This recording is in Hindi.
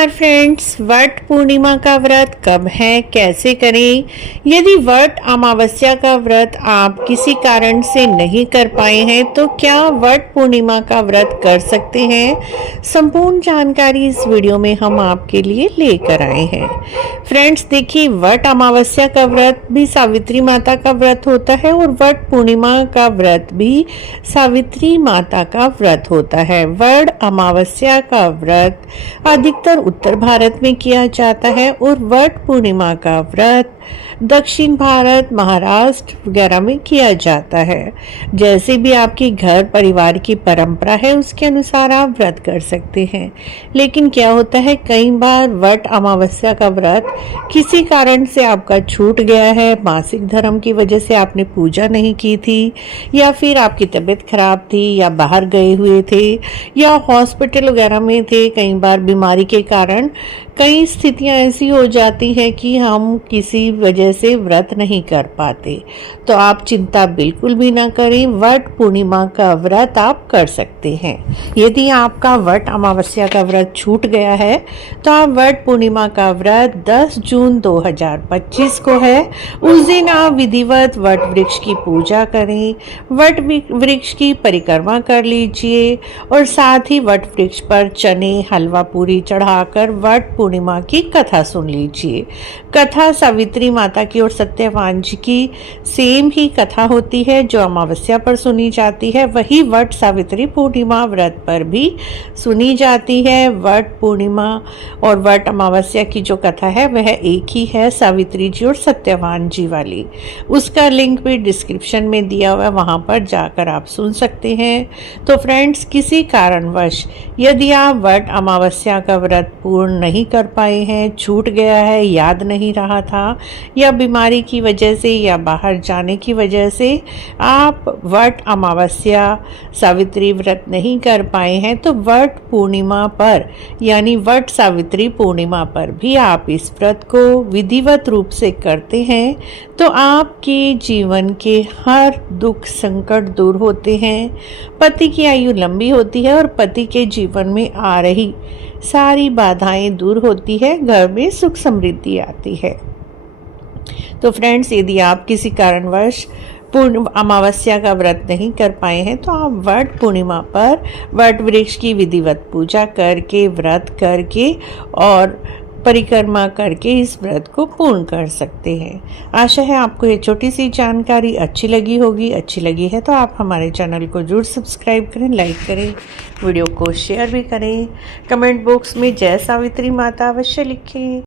नमस्कार फ्रेंड्स, वट पूर्णिमा का व्रत कब है, कैसे करें। यदि वट अमावस्या का व्रत आप किसी कारण से नहीं कर पाए हैं तो क्या वट पूर्णिमा का व्रत कर सकते हैं। संपूर्ण जानकारी इस वीडियो में हम आपके लिए लेकर आए हैं। फ्रेंड्स देखिए, वट अमावस्या का व्रत भी सावित्री माता का व्रत होता है और वट पूर्णिमा का व्रत भी सावित्री माता का व्रत होता है। वट अमावस्या का व्रत अधिकतर उत्तर भारत में किया जाता है और वट पूर्णिमा का व्रत दक्षिण भारत, महाराष्ट्र वगैरह में किया जाता है। जैसे भी आपके घर परिवार की परंपरा है उसके अनुसार आप व्रत कर सकते हैं। लेकिन क्या होता है, कई बार वट अमावस्या का व्रत किसी कारण से आपका छूट गया है, मासिक धर्म की वजह से आपने पूजा नहीं की थी, या फिर आपकी तबीयत खराब थी, या बाहर गए हुए थे, या हॉस्पिटल वगैरह में थे। कई बार बीमारी के कारण कई स्थितियां ऐसी हो जाती हैं कि हम किसी वजह से व्रत नहीं कर पाते। तो आप चिंता बिल्कुल भी ना करें, वट पूर्णिमा का व्रत आप कर सकते हैं। यदि आपका वट अमावस्या का व्रत छूट गया है तो आप वट पूर्णिमा का व्रत 10 जून 2025 को है। उस दिन आप विधिवत वट वृक्ष की पूजा करें, वट वृक्ष की परिक्रमा कर लीजिए और साथ ही वट वृक्ष पर चने, हलवा पूरी चढ़ाकर वट पूर्णिमा की कथा सुन लीजिए। कथा सावित्री माता की और सत्यवान जी की सेम ही कथा होती है जो अमावस्या पर सुनी जाती है, वही वट सावित्री पूर्णिमा व्रत पर भी सुनी जाती है। वट पूर्णिमा और वट अमावस्या की जो कथा है वह एक ही है, सावित्री जी और सत्यवान जी वाली। उसका लिंक भी डिस्क्रिप्शन में दिया हुआ है, वहां पर जाकर आप सुन सकते हैं। तो फ्रेंड्स, किसी कारणवश यदि आप वट अमावस्या का व्रत पूर्ण नहीं कर पाए हैं, छूट गया है, याद नहीं रहा था, या बीमारी की वजह से या बाहर जाने की वजह से आप वट अमावस्या सावित्री व्रत नहीं कर पाए हैं, तो वट पूर्णिमा पर यानी वट सावित्री पूर्णिमा पर भी आप इस व्रत को विधिवत रूप से करते हैं तो आपके जीवन के हर दुख संकट दूर होते हैं, पति की आयु लंबी होती है और पति के जीवन में आ रही सारी बाधाएं दूर होती है, घर में सुख समृद्धि आती है। तो फ्रेंड्स, यदि आप किसी कारणवश पूर्ण अमावस्या का व्रत नहीं कर पाए हैं तो आप वट पूर्णिमा पर वट वृक्ष की विधिवत पूजा करके, व्रत करके और परिक्रमा करके इस व्रत को पूर्ण कर सकते हैं। आशा है आपको ये छोटी सी जानकारी अच्छी लगी होगी। अच्छी लगी है तो आप हमारे चैनल को जरूर सब्सक्राइब करें, लाइक करें, वीडियो को शेयर भी करें। कमेंट बॉक्स में जय सावित्री माता अवश्य लिखें।